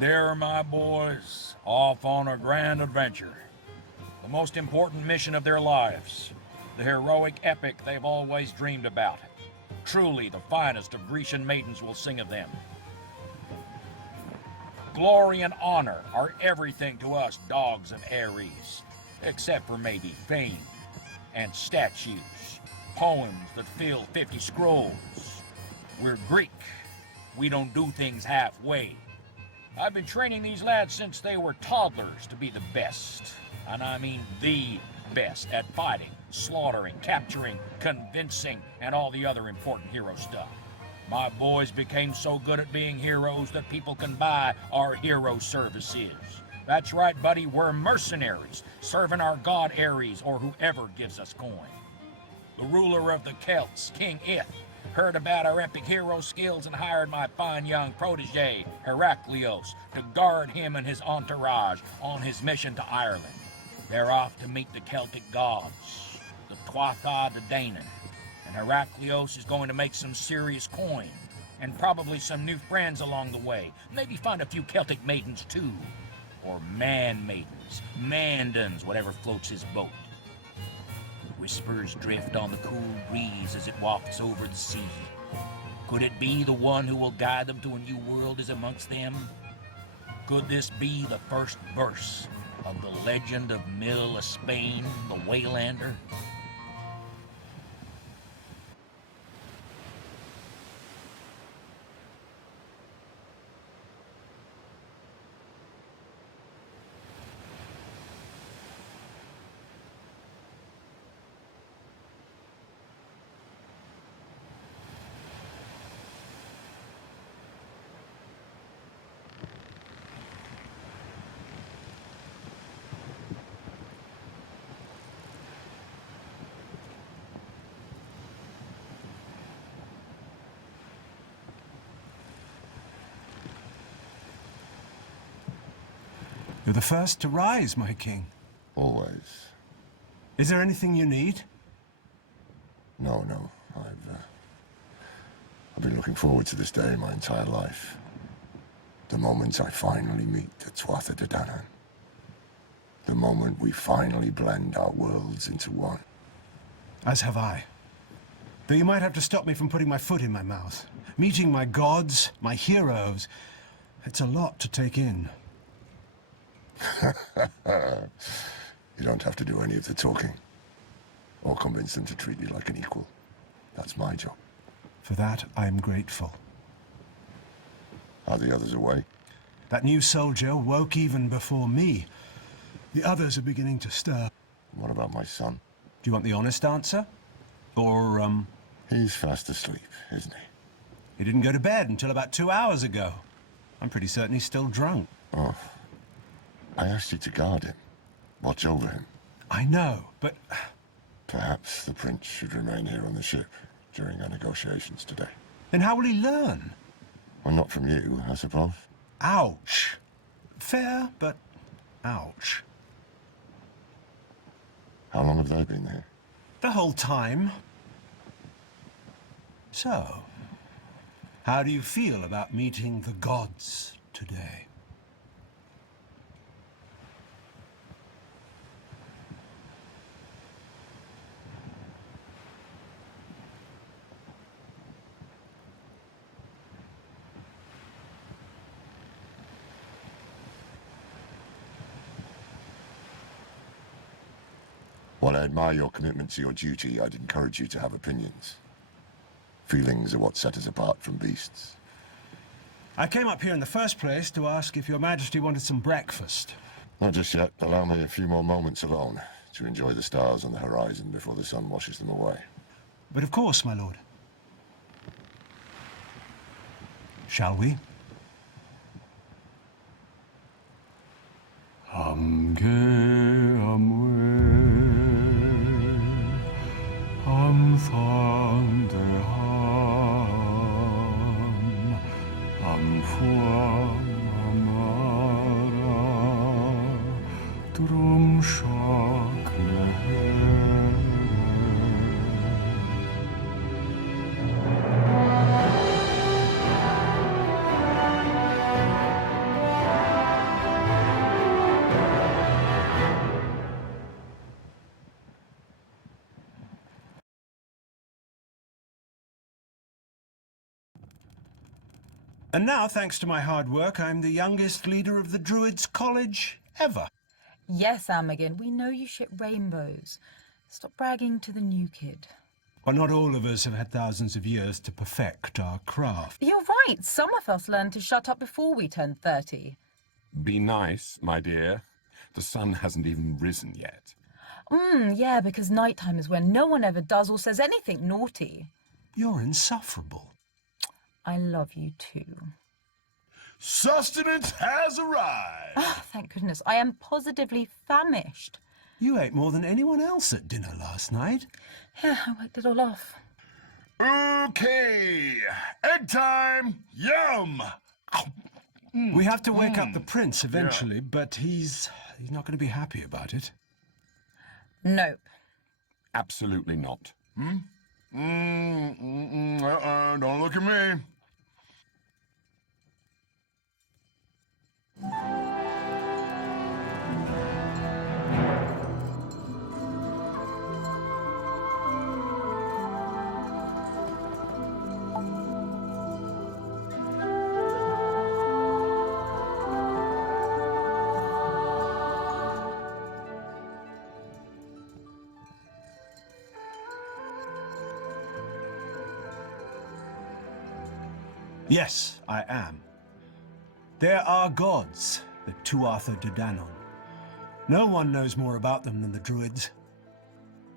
There are my boys, off on a grand adventure. The most important mission of their lives. The heroic epic they've always dreamed about. Truly, the finest of Grecian maidens will sing of them. Glory and honor are everything to us dogs of Ares, except for maybe fame and statues, poems that fill 50 scrolls. We're Greek. We don't do things halfway. I've been training these lads since they were toddlers to be the best, and I mean the best at fighting, slaughtering, capturing, convincing, and all the other important hero stuff. My boys became so good at being heroes that people can buy our hero services. That's right, buddy, we're mercenaries, serving our god Ares or whoever gives us coin. The ruler of the Celts, King Ith, heard about our epic hero skills and hired my fine young protege, Heraclios, to guard him and his entourage on his mission to Ireland. They're off to meet the Celtic gods, the Tuatha de Danann, and Heraclios is going to make some serious coin, and probably some new friends along the way. Maybe find a few Celtic maidens too, or man-maidens, mandans, whatever floats his boat. Whispers drift on the cool breeze as it wafts over the sea. Could it be the one who will guide them to a new world is amongst them? Could this be the first verse of the legend of Mill of Spain, the Waylander? You're the first to rise, my king. Always. Is there anything you need? No. I've been looking forward to this day my entire life. The moment I finally meet the Tuatha de Danann. The moment we finally blend our worlds into one. As have I. Though you might have to stop me from putting my foot in my mouth. Meeting my gods, my heroes. It's a lot to take in. You don't have to do any of the talking. Or convince them to treat you like an equal. That's my job. For that, I am grateful. Are the others awake? That new soldier woke even before me. The others are beginning to stir. What about my son? Do you want the honest answer? Or, He's fast asleep, isn't he? he didn't go to bed until about 2 hours ago. I'm pretty certain he's still drunk. Oh. I asked you to guard him. Watch over him. I know, but... Perhaps the prince should remain here on the ship during our negotiations today. Then how will he learn? Well, not from you, I suppose. Ouch. Fair, but ouch. How long have they been here? The whole time. So, how do you feel about meeting the gods today? While I admire your commitment to your duty, I'd encourage you to have opinions. Feelings are what set us apart from beasts. I came up here in the first place to ask if your majesty wanted some breakfast. Not just yet. Allow me a few more moments alone to enjoy the stars on the horizon before the sun washes them away. But of course, my lord. Shall we? And now, thanks to my hard work, I'm the youngest leader of the Druids' College ever. Yes, Amagin, we know you ship rainbows. Stop bragging to the new kid. Well, not all of us have had thousands of years to perfect our craft. You're right. Some of us learned to shut up before we turned 30. Be nice, my dear. The sun hasn't even risen yet. Yeah, because nighttime is when no one ever does or says anything naughty. You're insufferable. I love you too. Sustenance has arrived! Oh, thank goodness. I am positively famished. You ate more than anyone else at dinner last night. Yeah, I worked it all off. Okay, egg time! Yum! We have to wake up the prince eventually, but he's not going to be happy about it. Nope. Absolutely not. Don't look at me. Yes, I am. There are gods, the Tuatha De Danann. No one knows more about them than the Druids.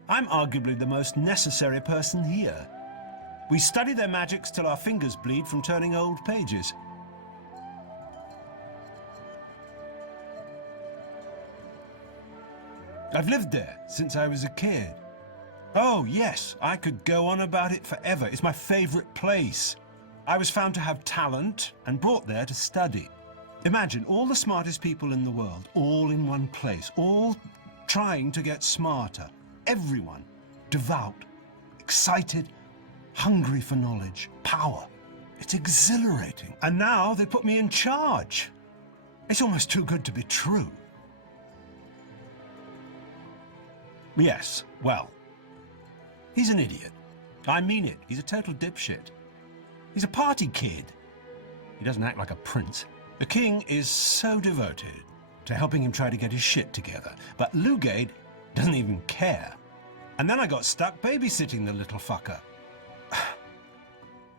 I'm arguably the most necessary person here. We study their magics till our fingers bleed from turning old pages. I've lived there since I was a kid. Oh, yes, I could go on about it forever. It's my favorite place. I was found to have talent and brought there to study. Imagine all the smartest people in the world, all in one place, all trying to get smarter. Everyone devout, excited, hungry for knowledge, power. It's exhilarating. And now they put me in charge. It's almost too good to be true. Yes, well, he's an idiot. I mean it. He's a total dipshit. He's a party kid. He doesn't act like a prince. The king is so devoted to helping him try to get his shit together, but Lugade doesn't even care. And then I got stuck babysitting the little fucker.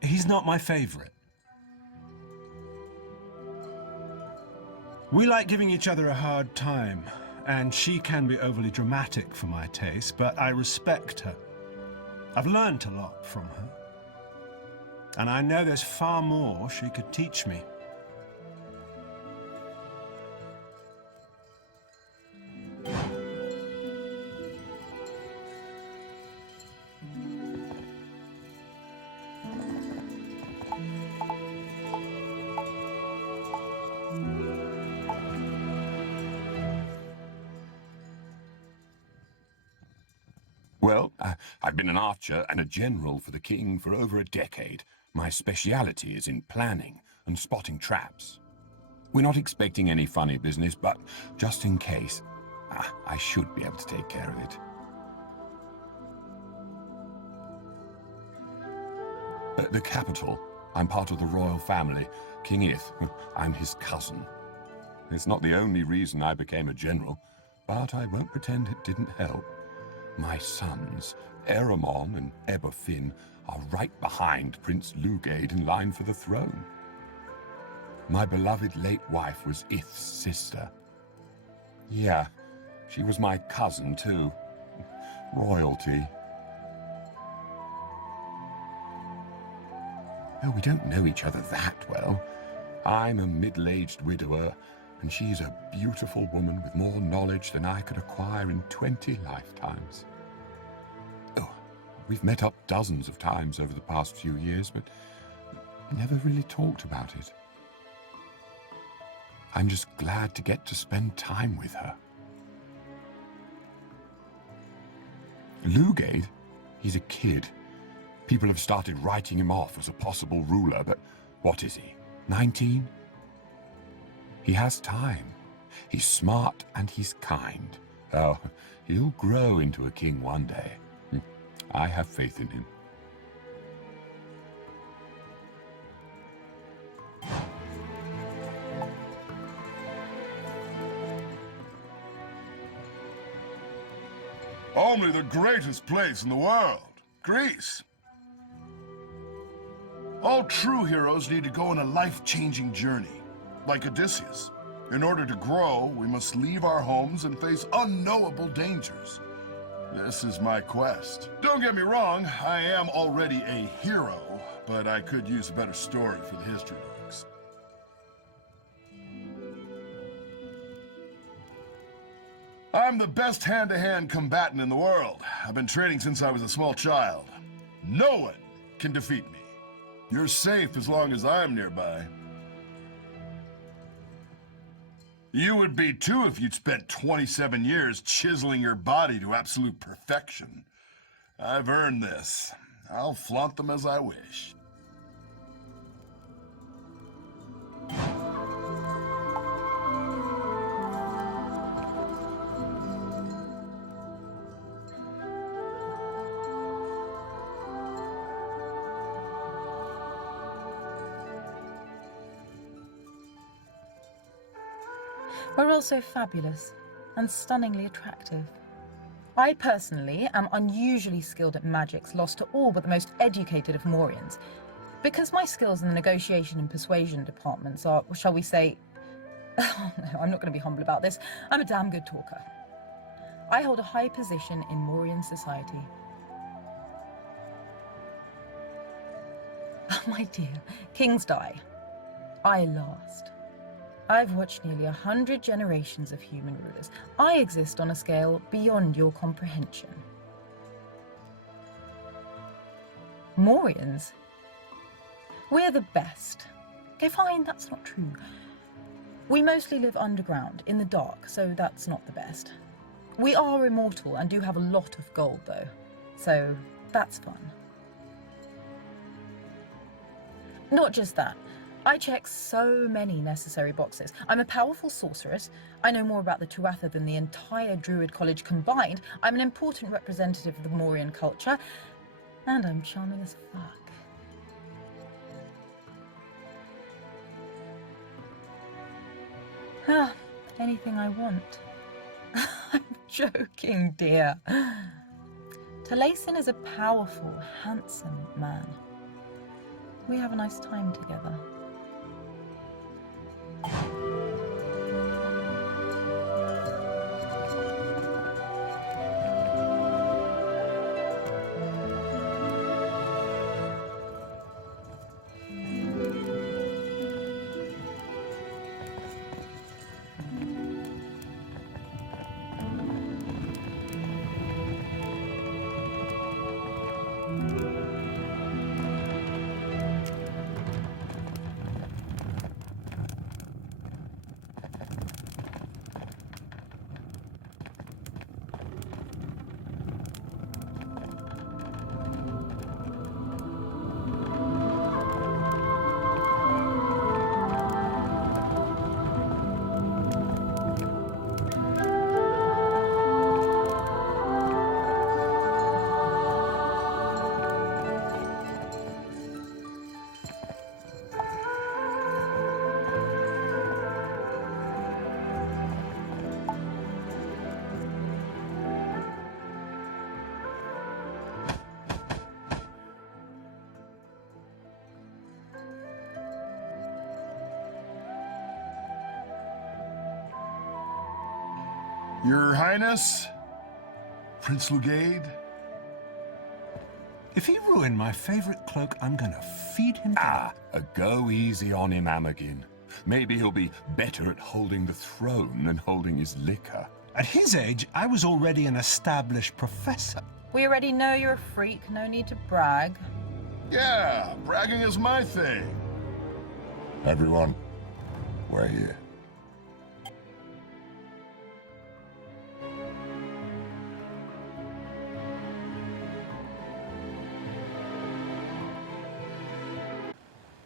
He's not my favorite. We like giving each other a hard time, and she can be overly dramatic for my taste, but I respect her. I've learned a lot from her. And I know there's far more she could teach me. Well, I've been an archer and a general for the king for over a decade. My speciality is in planning and spotting traps. We're not expecting any funny business, but just in case, I should be able to take care of it. At the capital, I'm part of the royal family. King Ith, I'm his cousin. It's not the only reason I became a general, but I won't pretend it didn't help. My sons, Eramon and Eberfin, are right behind Prince Lugade in line for the throne. My beloved late wife was Ith's sister. Yeah, she was my cousin too. Royalty. Oh, we don't know each other that well. I'm a middle-aged widower, and she's a beautiful woman with more knowledge than I could acquire in 20 lifetimes. Oh, we've met up dozens of times over the past few years, but never really talked about it. I'm just glad to get to spend time with her. Lugade, he's a kid. People have started writing him off as a possible ruler, but what is he, 19? He has time. He's smart and he's kind. Oh, he'll grow into a king one day. I have faith in him. Only the greatest place in the world, Greece. All true heroes need to go on a life-changing journey, like Odysseus. In order to grow, we must leave our homes and face unknowable dangers. This is my quest. Don't get me wrong, I am already a hero, but I could use a better story for the history books. I'm the best hand-to-hand combatant in the world. I've been training since I was a small child. No one can defeat me. You're safe as long as I'm nearby. You would be too if you'd spent 27 years chiseling your body to absolute perfection. I've earned this. I'll flaunt them as I wish. We're also fabulous and stunningly attractive. I personally am unusually skilled at magics lost to all but the most educated of Morians. Because my skills in the negotiation and persuasion departments are, shall we say, oh no, I'm not going to be humble about this, I'm a damn good talker. I hold a high position in Morian society. Oh my dear, kings die. I last. I've watched nearly 100 generations of human rulers. I exist on a scale beyond your comprehension. Morians? We're the best. Okay, fine, that's not true. We mostly live underground, in the dark, so that's not the best. We are immortal and do have a lot of gold, though, so that's fun. Not just that. I check so many necessary boxes. I'm a powerful sorceress. I know more about the Tuatha than the entire Druid College combined. I'm an important representative of the Morian culture. And I'm charming as fuck. Ah, anything I want. I'm joking, dear. Taliesin is a powerful, handsome man. We have a nice time together. Your Highness? Prince Lugade? If he ruined my favorite cloak, I'm gonna feed him to Go easy on him, Amagin. Maybe he'll be better at holding the throne than holding his liquor. At his age, I was already an established professor. We already know you're a freak, no need to brag. Yeah, bragging is my thing. Everyone, we're here.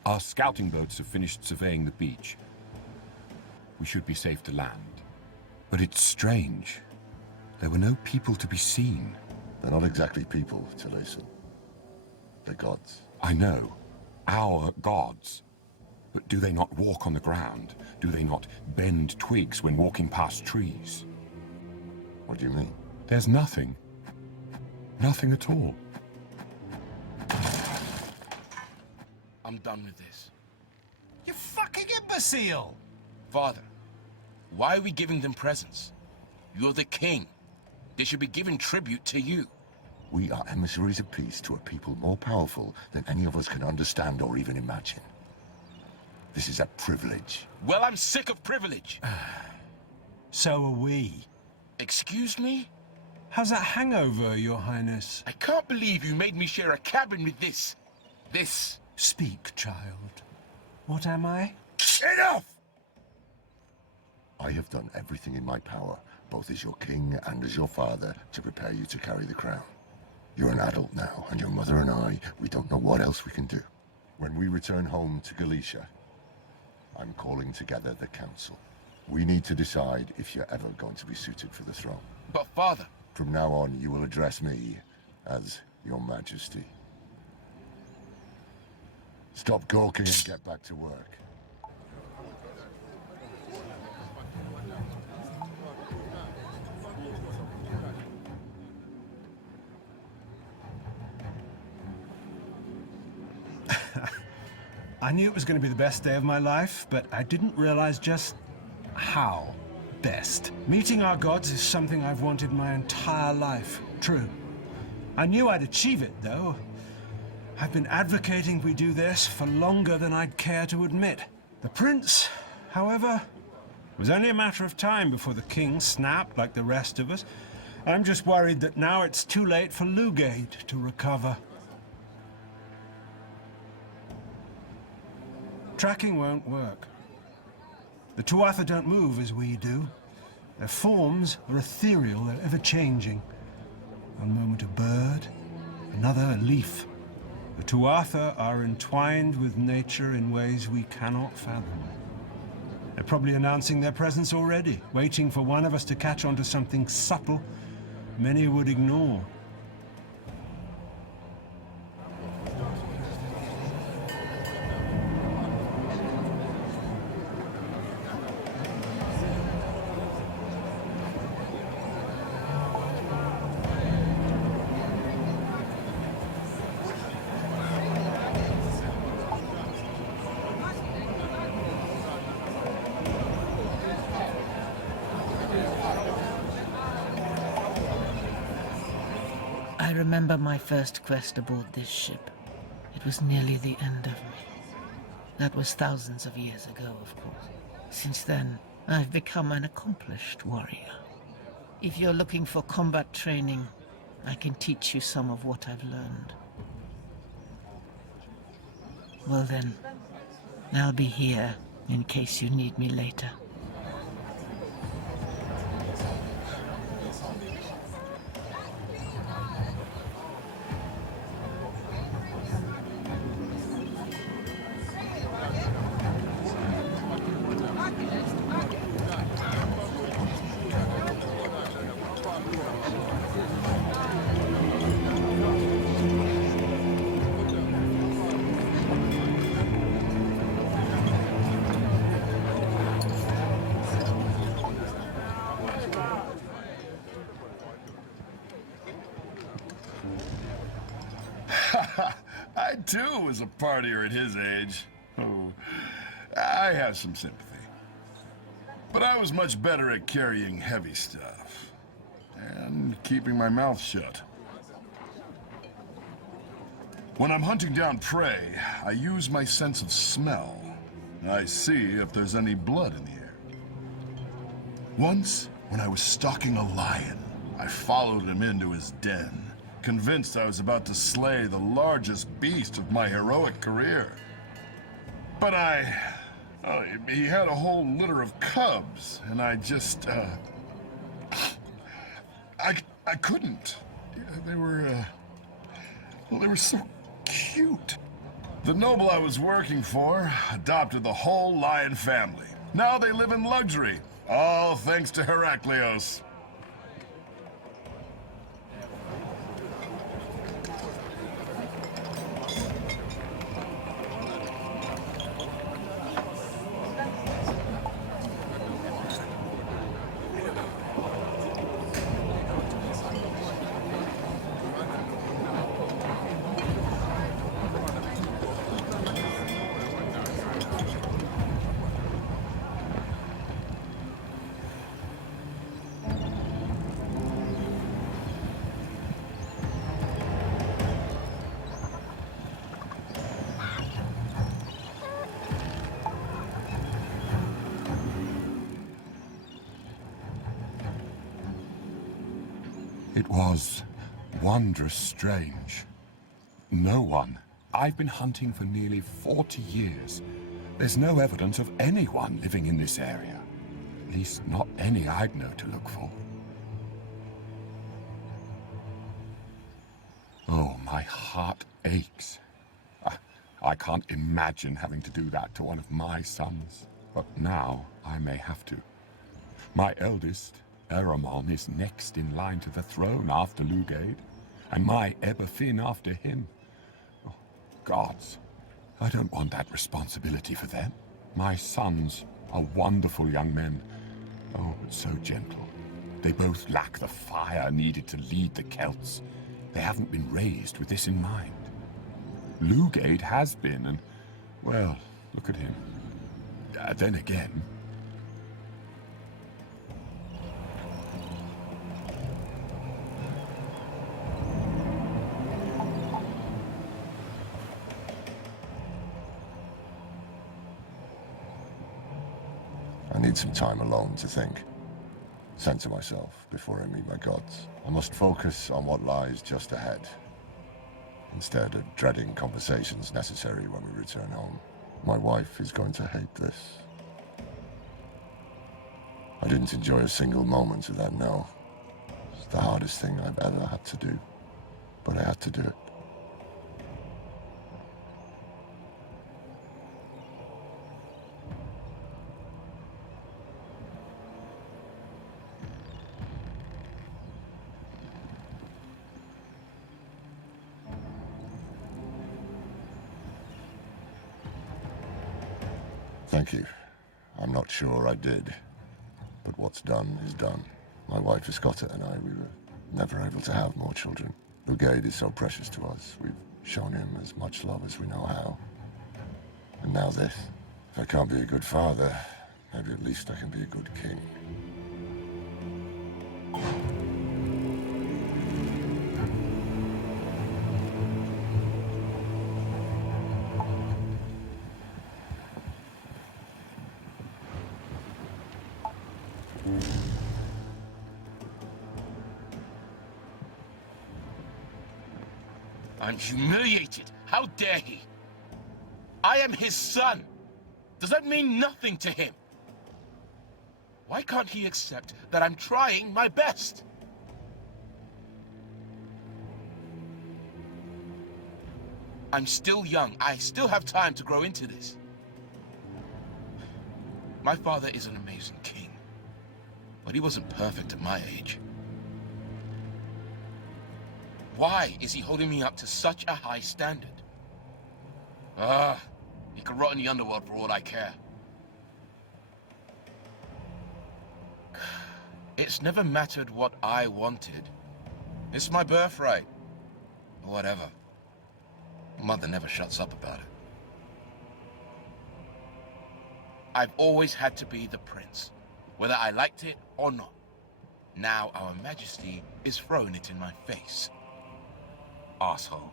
Our scouting boats have finished surveying the beach. We should be safe to land. But it's strange. There were no people to be seen. They're not exactly people, Taliesin. They're gods. I know. Our gods. But do they not walk on the ground? Do they not bend twigs when walking past trees? What do you mean? There's nothing. Nothing at all. I'm done with this. You fucking imbecile! Father, why are we giving them presents? You're the king. They should be giving tribute to you. We are emissaries of peace to a people more powerful than any of us can understand or even imagine. This is a privilege. Well, I'm sick of privilege. So are we. Excuse me? How's that hangover, Your Highness? I can't believe you made me share a cabin with this. Speak, child. What am I? Enough! I have done everything in my power, both as your king and as your father, to prepare you to carry the crown. You're an adult now, and your mother and I, we don't know what else we can do. When we return home to Galicia, I'm calling together the council. We need to decide if you're ever going to be suited for the throne. But father... From now on, you will address me as Your Majesty. Stop gawking and get back to work. I knew it was going to be the best day of my life, but I didn't realize just how best. Meeting our gods is something I've wanted my entire life. True. I knew I'd achieve it, though. I've been advocating we do this for longer than I'd care to admit. The prince, however, it was only a matter of time before the king snapped like the rest of us. I'm just worried that now it's too late for Lugate to recover. Tracking won't work. The Tuatha don't move as we do. Their forms are ethereal, they're ever-changing. One moment a bird, another a leaf. The Tuatha are entwined with nature in ways we cannot fathom. They're probably announcing their presence already, waiting for one of us to catch on to something subtle many would ignore. I remember my first quest aboard this ship. It was nearly the end of me. That was thousands of years ago, of course. Since then, I've become an accomplished warrior. If you're looking for combat training, I can teach you some of what I've learned. Well then, I'll be here in case you need me later. I too was a partier at his age. Oh, I have some sympathy. But I was much better at carrying heavy stuff and keeping my mouth shut. When I'm hunting down prey, I use my sense of smell. I see if there's any blood in the air. Once, when I was stalking a lion, I followed him into his den, convinced I was about to slay the largest beast of my heroic career. But he had a whole litter of cubs, and I just, I couldn't. They were so cute. The noble I was working for adopted the whole lion family. Now they live in luxury, all thanks to Heraclios. It was wondrous strange. No one. I've been hunting for nearly 40 years. There's no evidence of anyone living in this area. At least not any I'd know to look for. Oh, my heart aches. I can't imagine having to do that to one of my sons. But now I may have to. My eldest, Eramon, is next in line to the throne after Lugade, and my Eberfin after him. Oh, gods, I don't want that responsibility for them. My sons are wonderful young men. Oh, but so gentle. They both lack the fire needed to lead the Celts. They haven't been raised with this in mind. Lugade has been, and, well, look at him. Then again... I need some time alone to think. Center myself before I meet my gods. I must focus on what lies just ahead, instead of dreading conversations necessary when we return home. My wife is going to hate this. I didn't enjoy a single moment of that no. It's the hardest thing I've ever had to do, but I had to do it. Thank you. I'm not sure I did. But what's done is done. My wife Escotta and I, we were never able to have more children. Lugade is so precious to us. We've shown him as much love as we know how. And now this. If I can't be a good father, maybe at least I can be a good king. I'm humiliated. How dare he? I am his son. Does that mean nothing to him? Why can't he accept that I'm trying my best? I'm still young. I still have time to grow into this. My father is an amazing king, but he wasn't perfect at my age. Why is he holding me up to such a high standard? He could rot in the underworld for all I care. It's never mattered what I wanted. It's my birthright. Or whatever. Mother never shuts up about it. I've always had to be the prince, whether I liked it or not. Now our majesty is throwing it in my face. Asshole.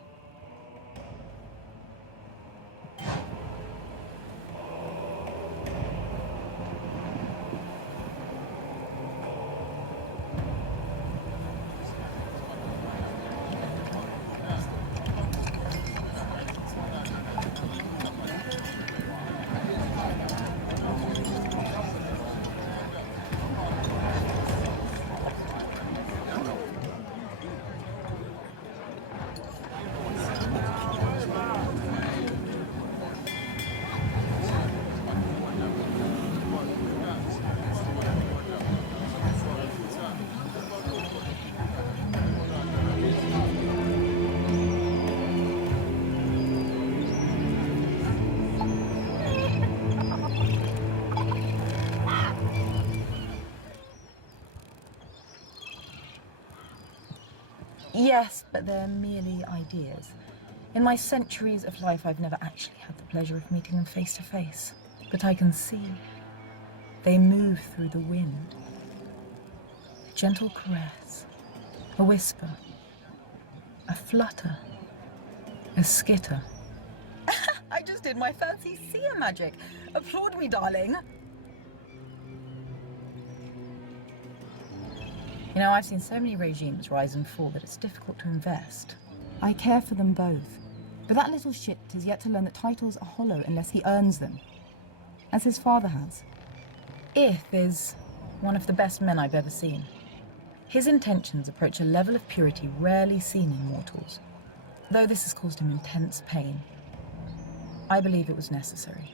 Yes, but they're merely ideas. In my centuries of life, I've never actually had the pleasure of meeting them face to face. But I can see. They move through the wind. A gentle caress, a whisper, a flutter, a skitter. I just did my fancy seer magic. Applaud me, darling. You know, I've seen so many regimes rise and fall that it's difficult to invest. I care for them both. But that little shit has yet to learn that titles are hollow unless he earns them. As his father has. If is one of the best men I've ever seen. His intentions approach a level of purity rarely seen in mortals. Though this has caused him intense pain, I believe it was necessary.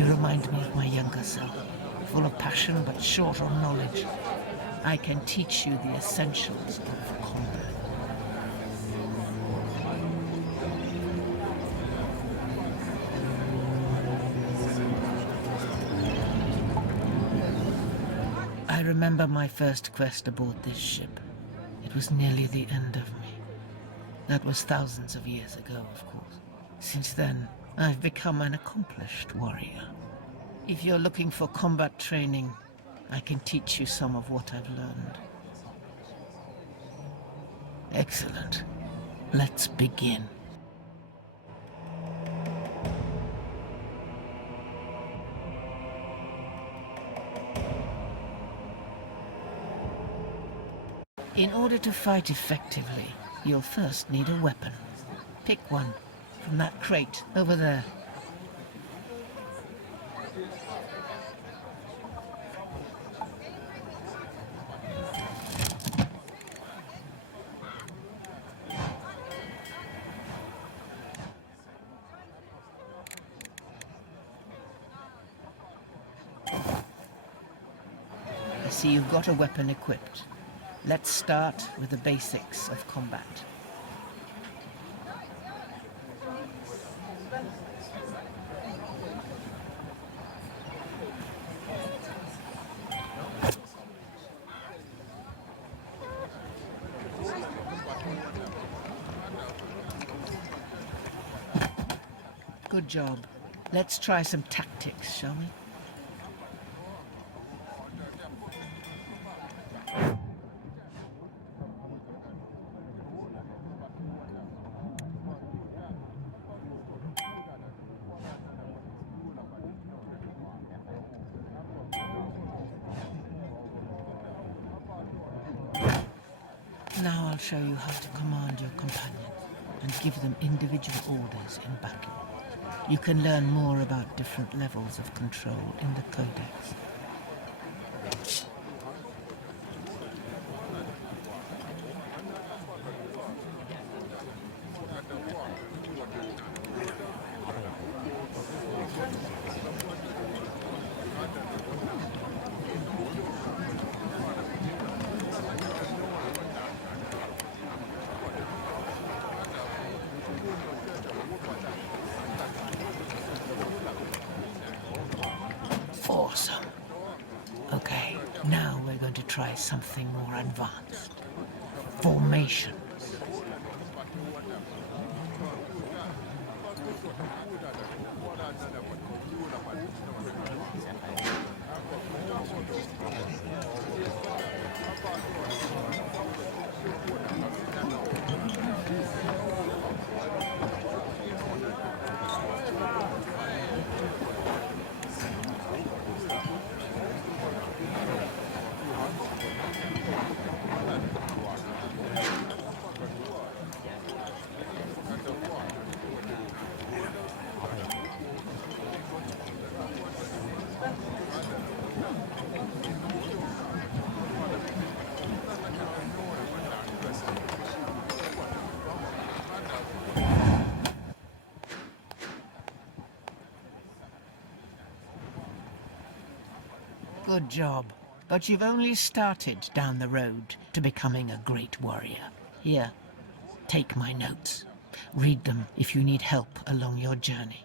You remind me of my younger self, full of passion but short on knowledge. I can teach you the essentials of combat. I remember my first quest aboard this ship. It was nearly the end of me. That was thousands of years ago, of course. Since then, I've become an accomplished warrior. If you're looking for combat training, I can teach you some of what I've learned. Excellent. Let's begin. In order to fight effectively, you'll first need a weapon. Pick one from that crate over there. see you've got a weapon equipped. Let's start with the basics of combat. Good job. Let's try some tactics, shall we? Now I'll show you how to command your companions and give them individual orders in battle. You can learn more about different levels of control in the Codex. Awesome. Okay, now we're going to try something more advanced. Formations. Good job. But you've only started down the road to becoming a great warrior. Here, take my notes. Read them if you need help along your journey.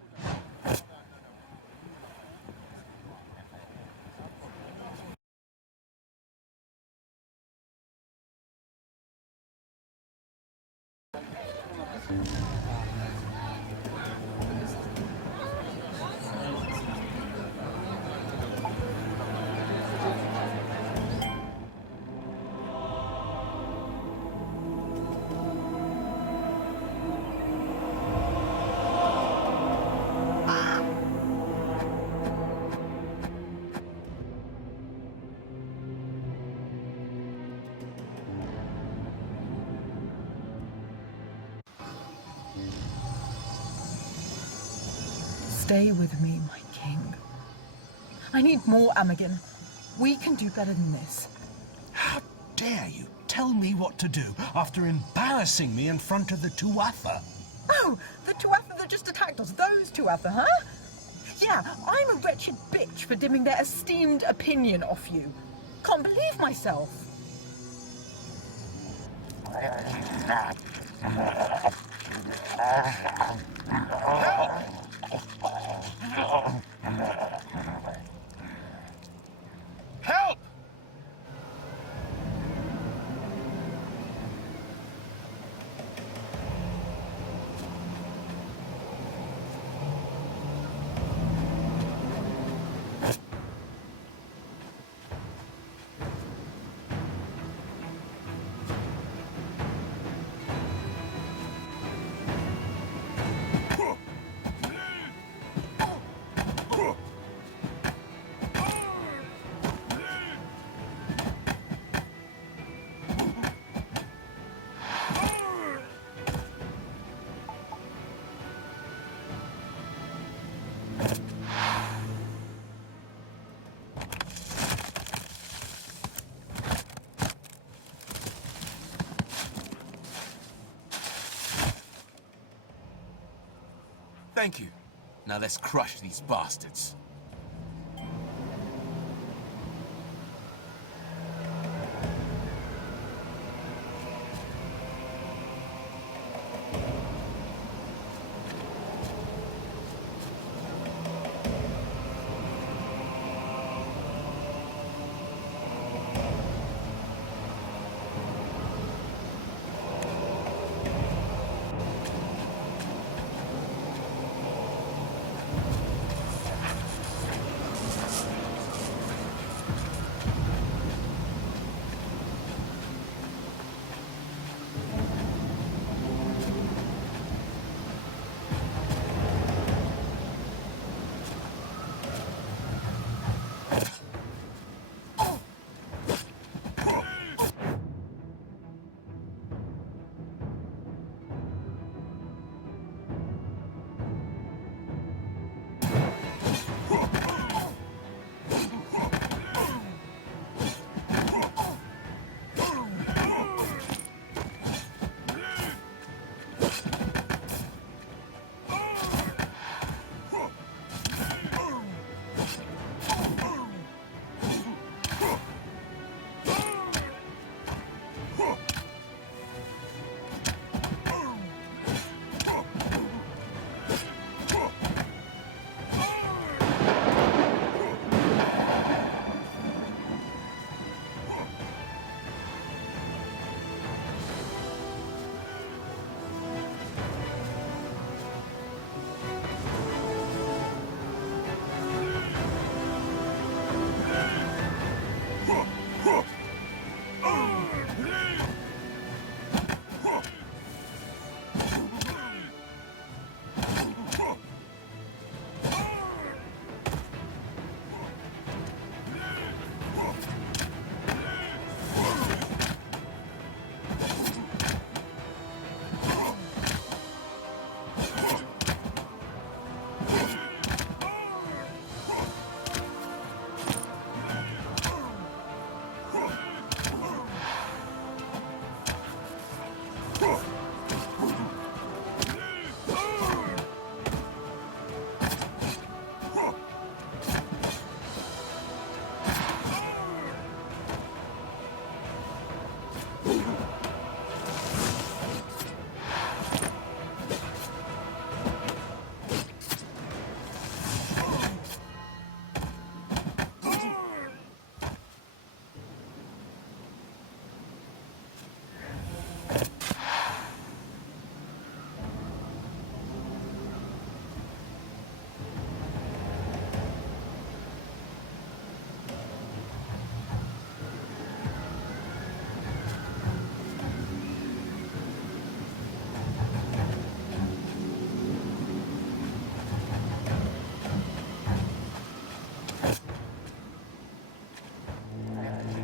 Stay with me, my king. I need more Amagen. We can do better than this. How dare you tell me what to do after embarrassing me in front of the Tuatha? Oh, the Tuatha that just attacked us. Those Tuatha, huh? Yeah, I'm a wretched bitch for dimming their esteemed opinion off you. Can't believe myself. Help! Thank you. Now let's crush these bastards.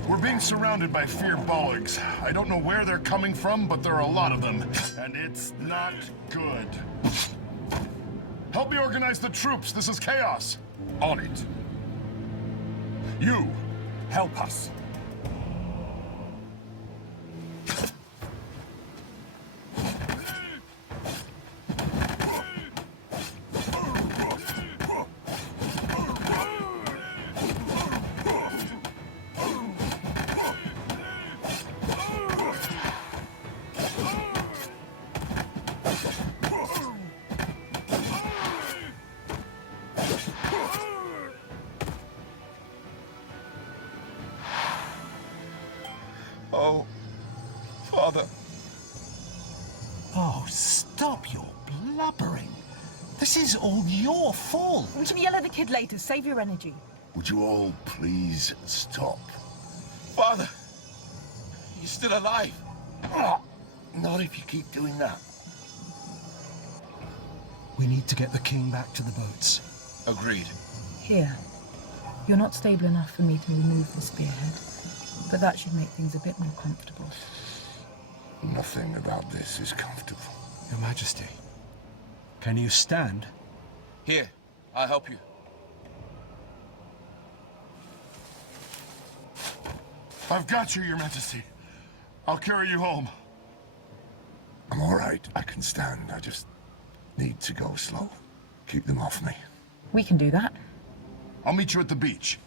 We're being surrounded by fear bollards. I don't know where they're coming from, but there are a lot of them, and it's not good. Help me organize the troops. This is chaos. On it. You, help us. Oh, Father. Oh, stop your blubbering. This is all your fault. We can yell at the kid later. Save your energy. Would you all please stop? Father, you're still alive. Not if you keep doing that. We need to get the king back to the boats. Agreed. Here. You're not stable enough for me to remove the spearhead, but that should make things a bit more comfortable. Nothing about this is comfortable. Your Majesty, can you stand? Here, I'll help you. I've got you, Your Majesty. I'll carry you home. I'm all right. I can stand. I just need to go slow. Keep them off me. We can do that. I'll meet you at the beach.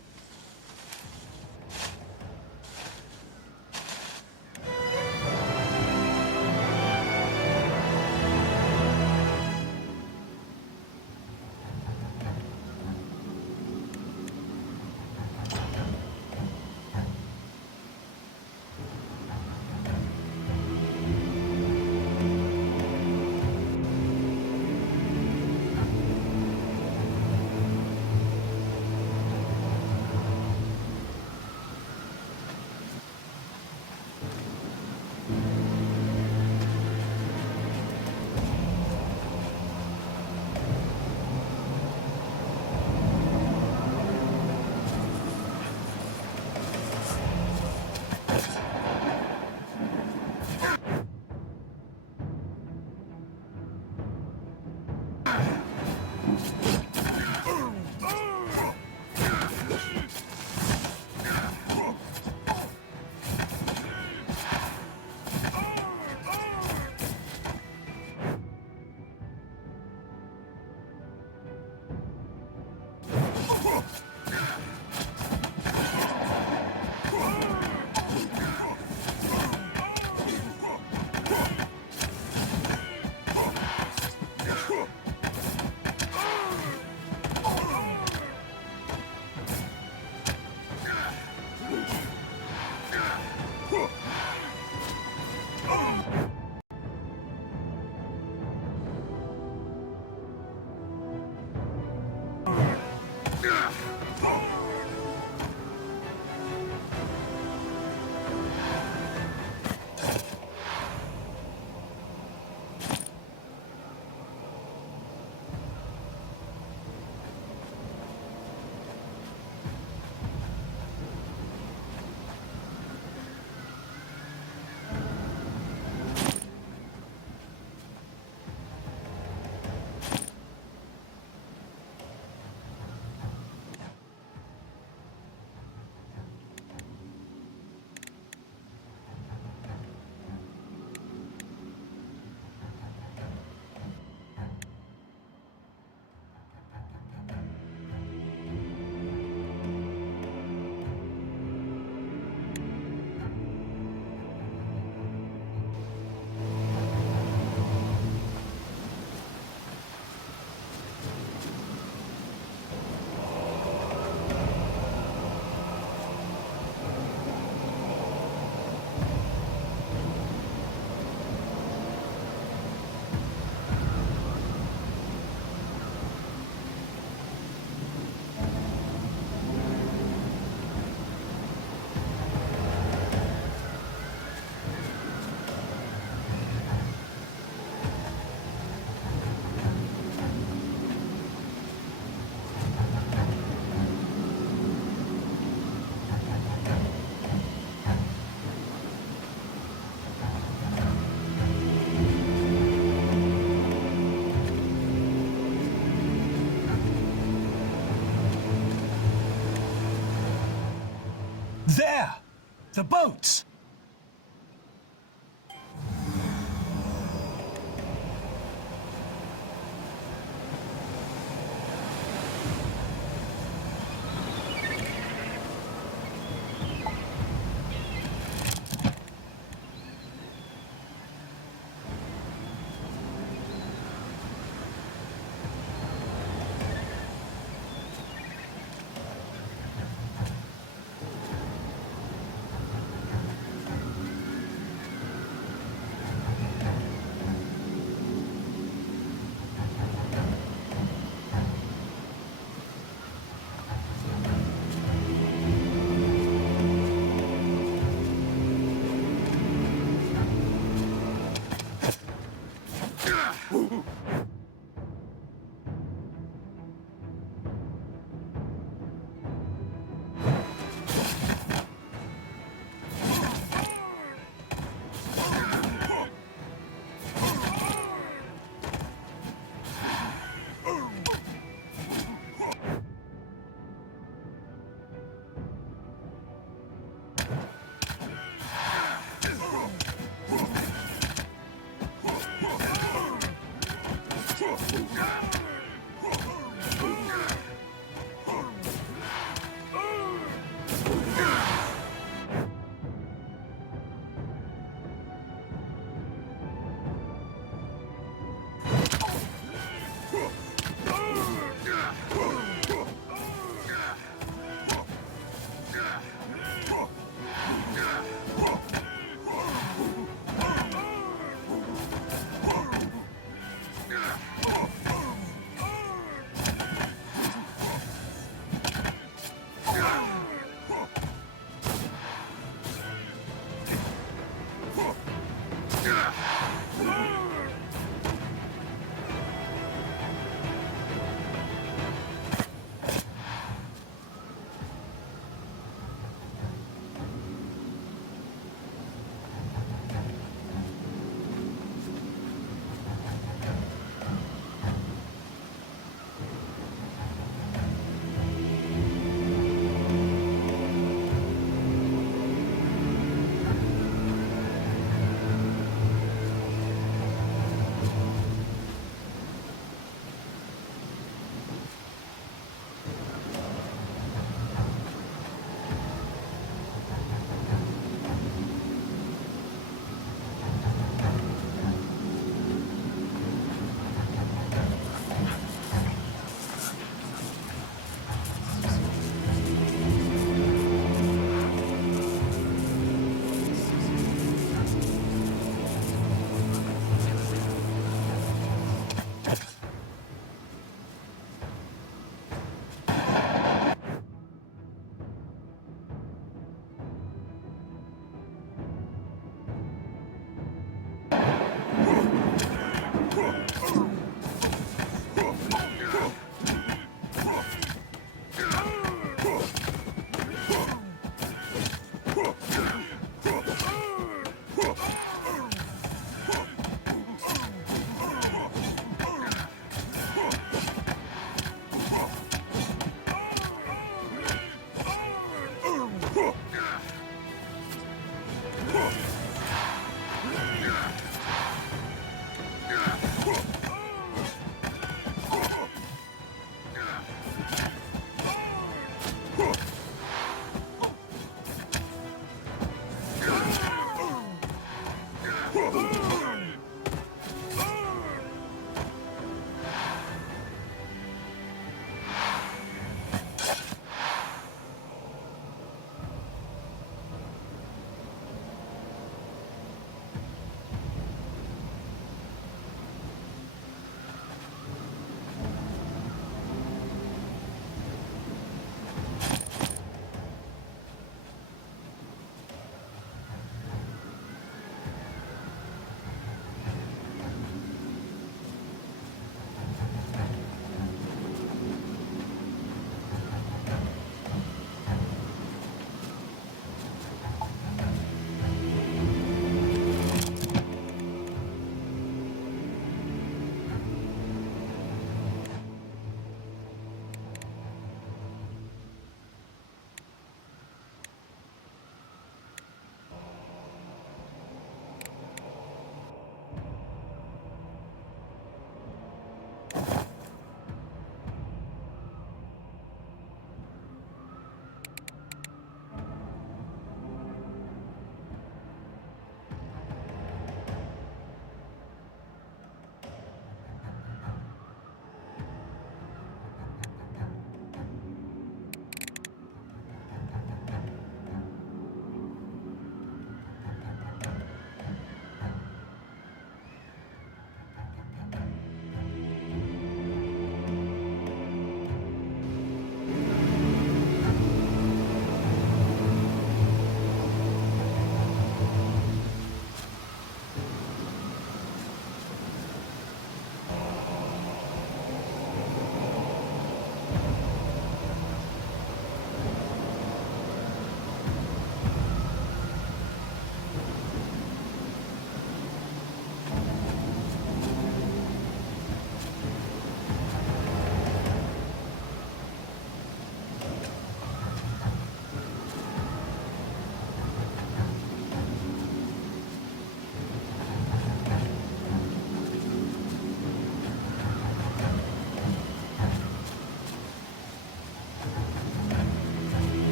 There! The boats!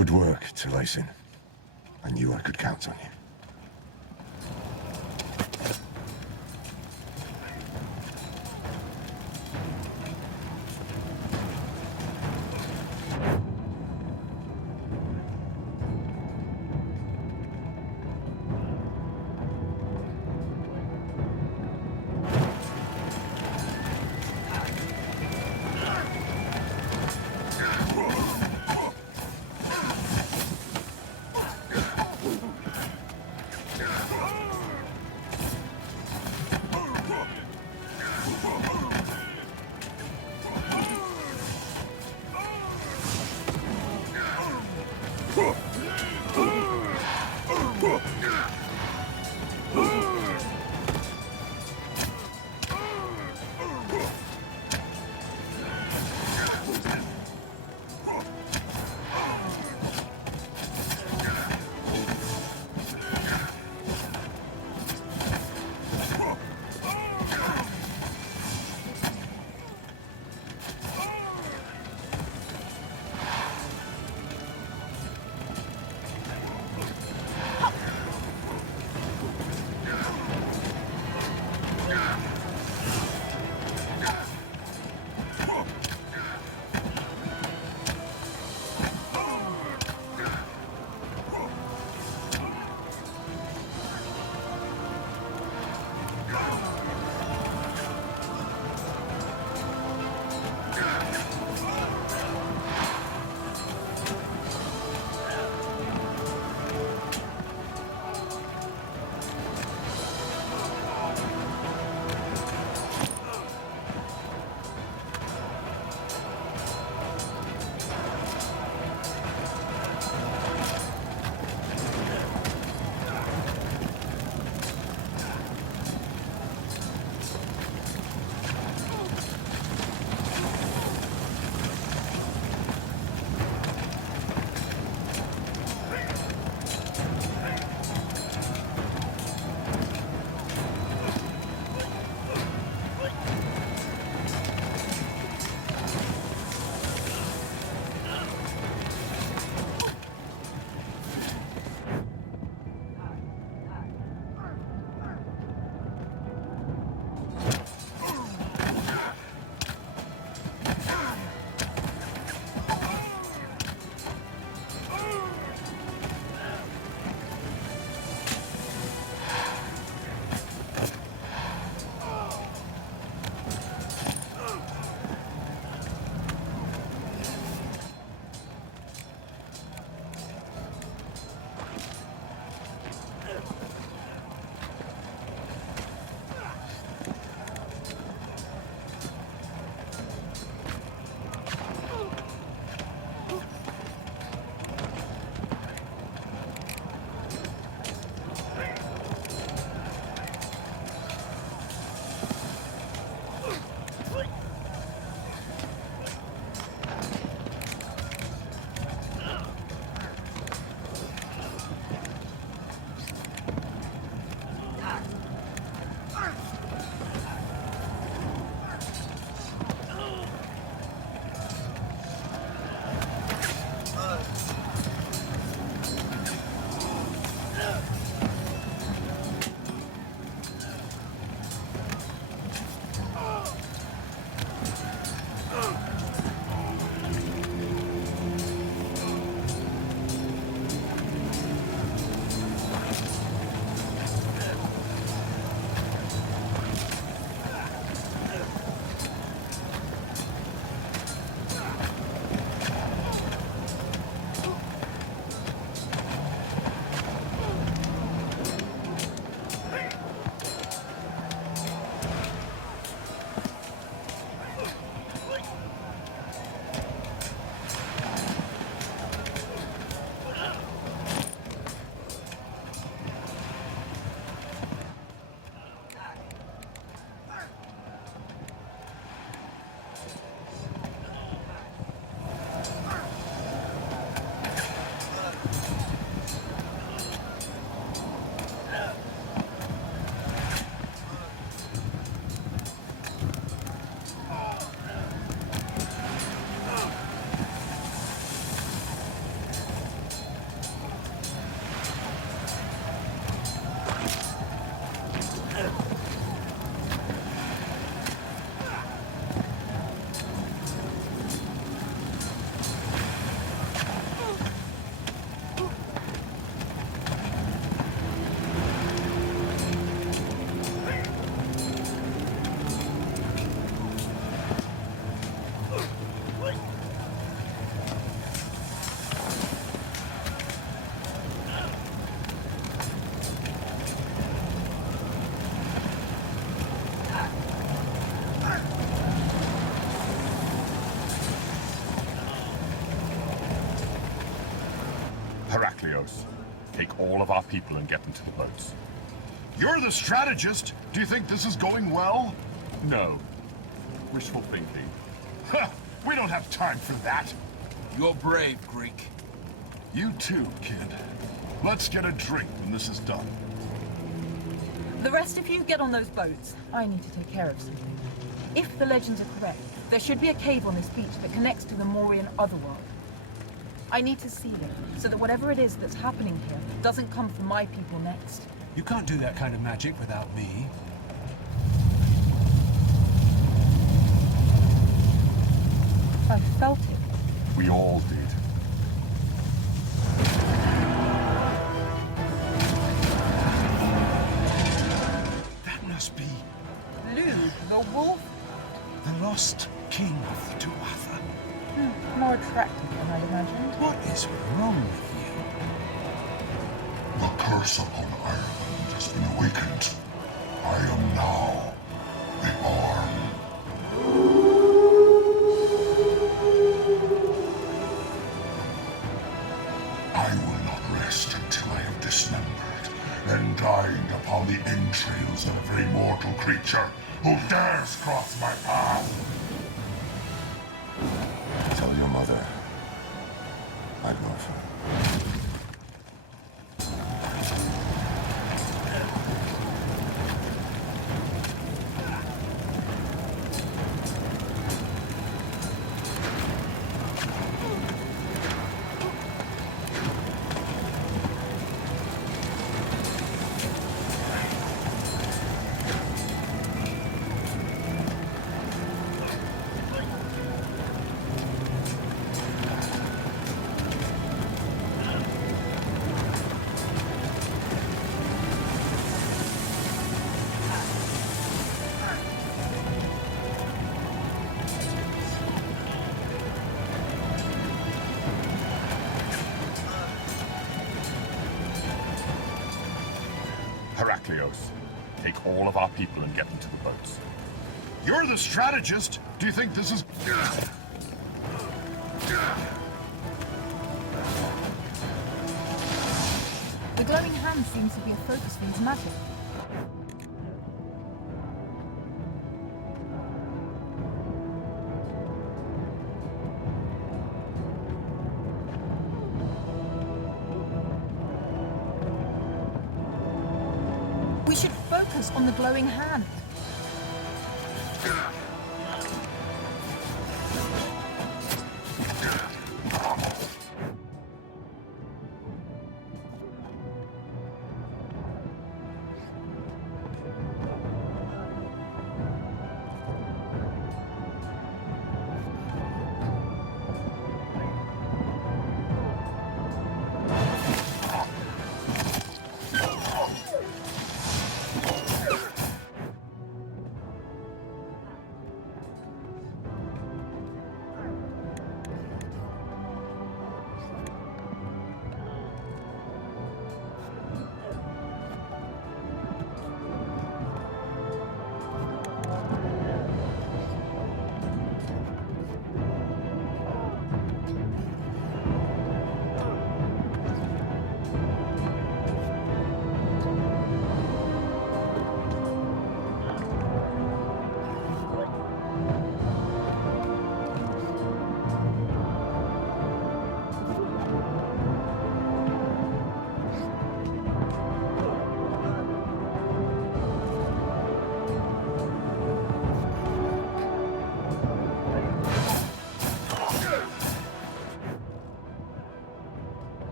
Good work, Taliesin. I knew I could count on you. Heraclios, take all of our people and get them to the boats. You're the strategist. Do you think this is going well? No. Wishful thinking. Huh, we don't have time for that. You're brave, Greek. You too, kid. Let's get a drink when this is done. The rest of you get on those boats. I need to take care of something. If the legends are correct, there should be a cave on this beach that connects to the Mauryan otherworld. I need to see it, so that whatever it is that's happening here doesn't come for my people next. You can't do that kind of magic without me. I felt it. We all did. That must be Lou, the wolf? the lost king of the Tuatha. More attractive than I'd imagined. What is wrong with you? The curse upon Ireland has been awakened. I am now the arm. I will not rest until I have dismembered and dined upon the entrails of every mortal creature who dares cross my path. Tell your mother I love her. Heraclios, take all of our people and get them to the boats. You're the strategist. Do you think this is... The glowing hand seems to be a focus for his magic. We should focus on the glowing hand.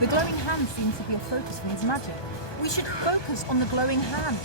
The glowing hand seems to be a focus for his magic. We should focus on the glowing hand.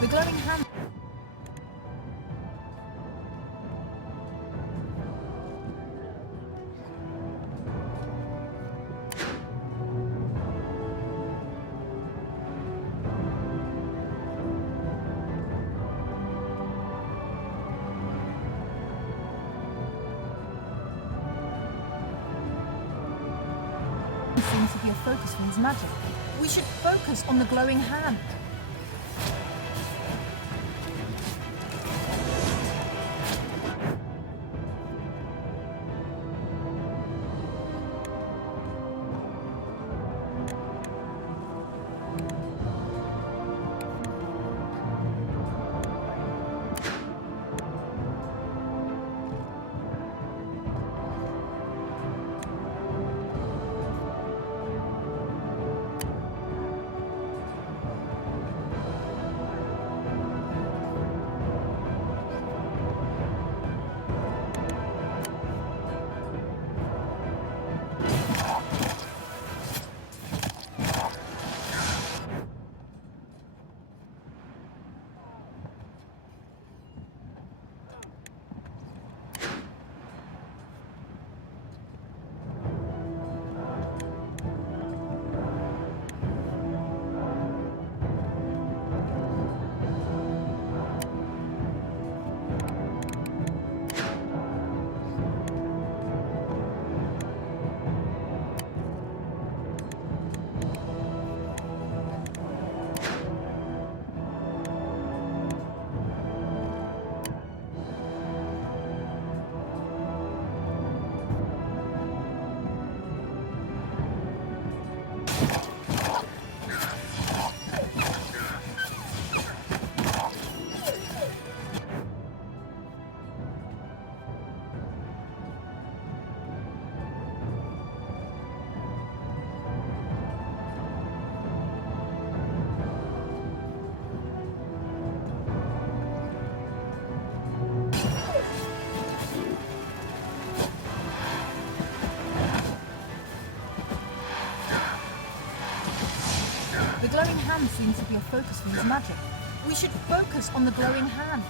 The glowing hand. Seems to be a focus for his magic. We should focus on the glowing hand. The glowing hand seems to be a focus for his magic. We should focus on the glowing hand.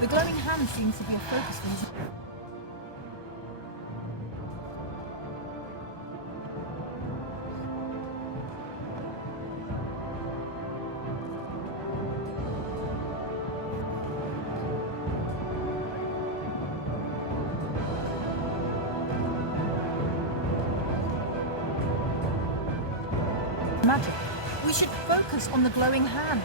The glowing hand seems to be a focus for his... magic. We should focus on the glowing hand.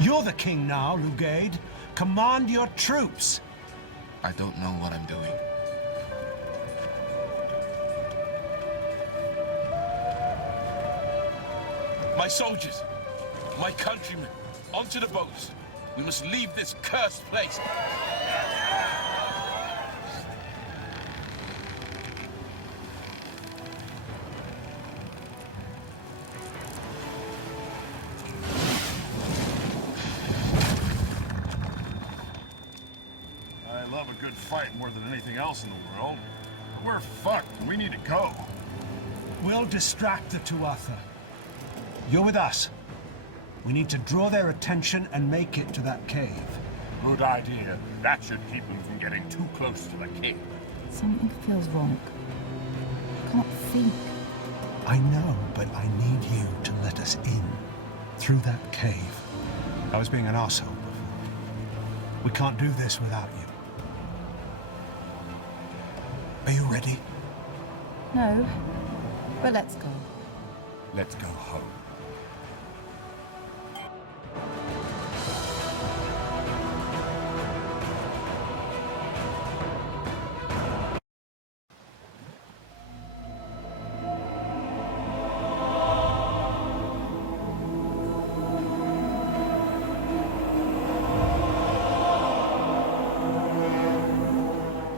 You're the king now, Lugade. Command your troops. I don't know what I'm doing. My soldiers, my countrymen, onto the boats. We must leave this cursed place. I love a good fight more than anything else in the world. But we're fucked and we need to go. We'll distract the Tuatha. You're with us. We need to draw their attention and make it to that cave. Good idea. That should keep them from getting too close to the cave. Something feels wrong. I can't think. I know, but I need you to let us in. Through that cave. I was being an arsehole before. We can't do this without you. Are you ready? No, but let's go. Let's go home.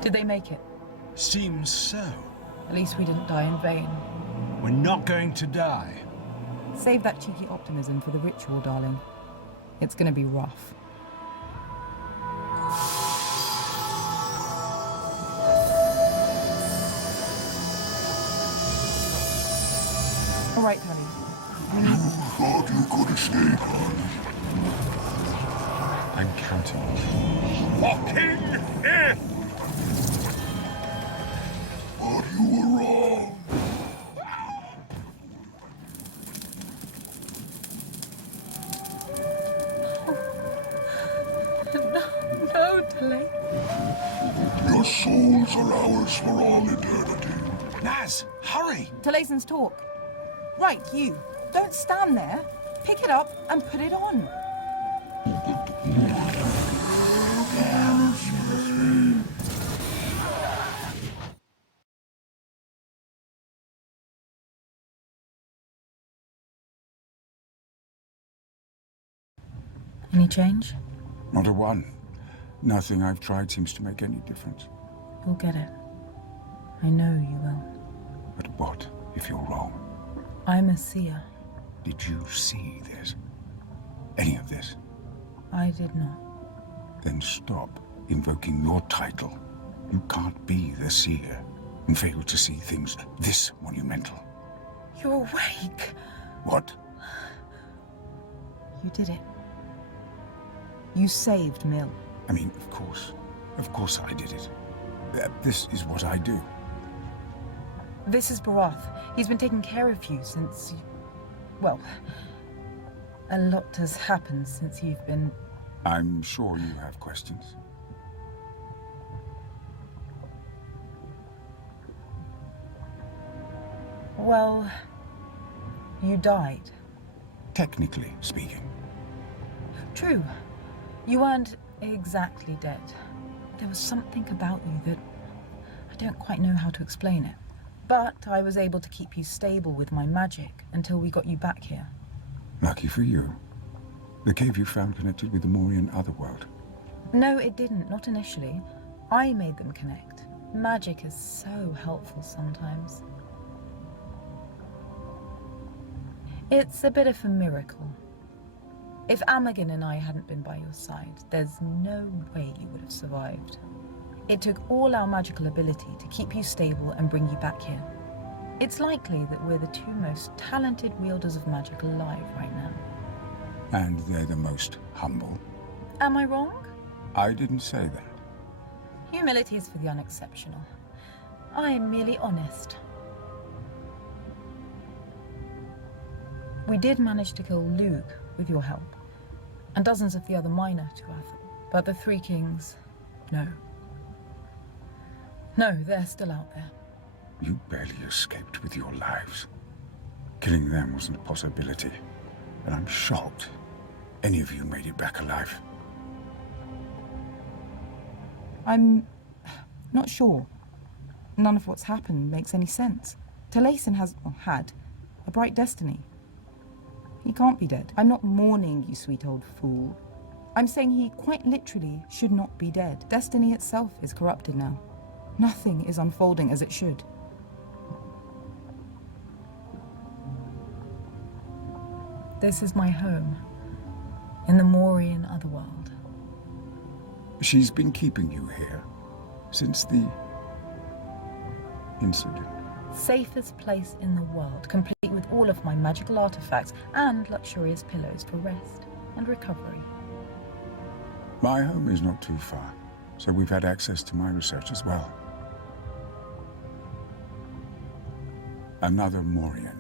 Did they make it? Seems so. At least we didn't die in vain. We're not going to die. Save that cheeky optimism for the ritual, darling. It's gonna be rough. All right, honey. You thought you could escape, I'm counting on you. Fucking if! but you were wrong. No, delay. Your souls are ours for all eternity. Naz, hurry! Talayson's talk. Right, you. Don't stand there. Pick it up and put it on. Any change? Not a one. Nothing I've tried seems to make any difference. You'll get it. I know you will. But what if you're wrong? I'm a seer. Did you see this? Any of this? I did not. Then stop invoking your title. You can't be the seer and fail to see things this monumental. You're awake. What? You did it. You saved Mill. I mean, of course I did it. This is what I do. This is Barath. He's been taking care of you since well, a lot has happened since you've been... I'm sure you have questions. Well, you died. Technically speaking. True. You weren't exactly dead. There was something about you that I don't quite know how to explain it. But I was able to keep you stable with my magic until we got you back here. Lucky for you. The cave you found connected with the Morian otherworld. No, it didn't. Not initially. I made them connect. Magic is so helpful sometimes. It's a bit of a miracle. If Amagin and I hadn't been by your side, there's no way you would have survived. It took all our magical ability to keep you stable and bring you back here. It's likely that we're the two most talented wielders of magic alive right now. And they're the most humble. Am I wrong? I didn't say that. Humility is for the unexceptional. I am merely honest. We did manage to kill Luke with your help, and dozens of the other minor Tuatha. But the Three Kings, no. No, they're still out there. You barely escaped with your lives. Killing them wasn't a possibility, and I'm shocked any of you made it back alive. I'm not sure. None of what's happened makes any sense. Talayson had a bright destiny. He can't be dead. I'm not mourning, you sweet old fool. I'm saying he quite literally should not be dead. Destiny itself is corrupted now. Nothing is unfolding as it should. This is my home, in the Morian otherworld. She's been keeping you here since the incident. Safest place in the world, complete with all of my magical artifacts and luxurious pillows for rest and recovery. My home is not too far, so we've had access to my research as well. Another Morian.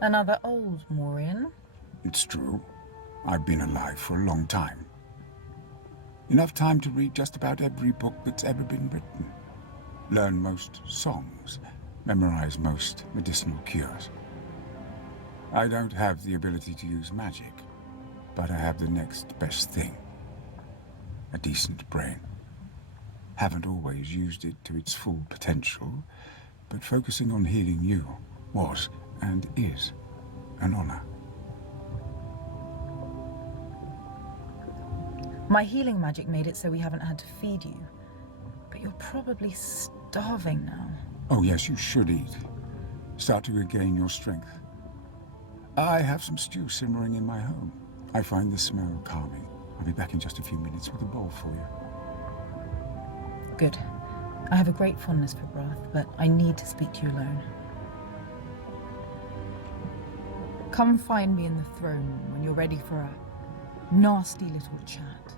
Another old Morian? It's true. I've been alive for a long time. Enough time to read just about every book that's ever been written. Learn most songs. Memorize most medicinal cures. I don't have the ability to use magic, but I have the next best thing. A decent brain. Haven't always used it to its full potential, but focusing on healing you was and is an honor. My healing magic made it so we haven't had to feed you. But You're probably starving now. Oh yes, you should eat. Start to regain your strength. I have some stew simmering in my home. I find the smell calming. I'll be back in just a few minutes with a bowl for you. Good. I have a great fondness for broth, but I need to speak to you alone. Come find me in the throne room when you're ready for a nasty little chat.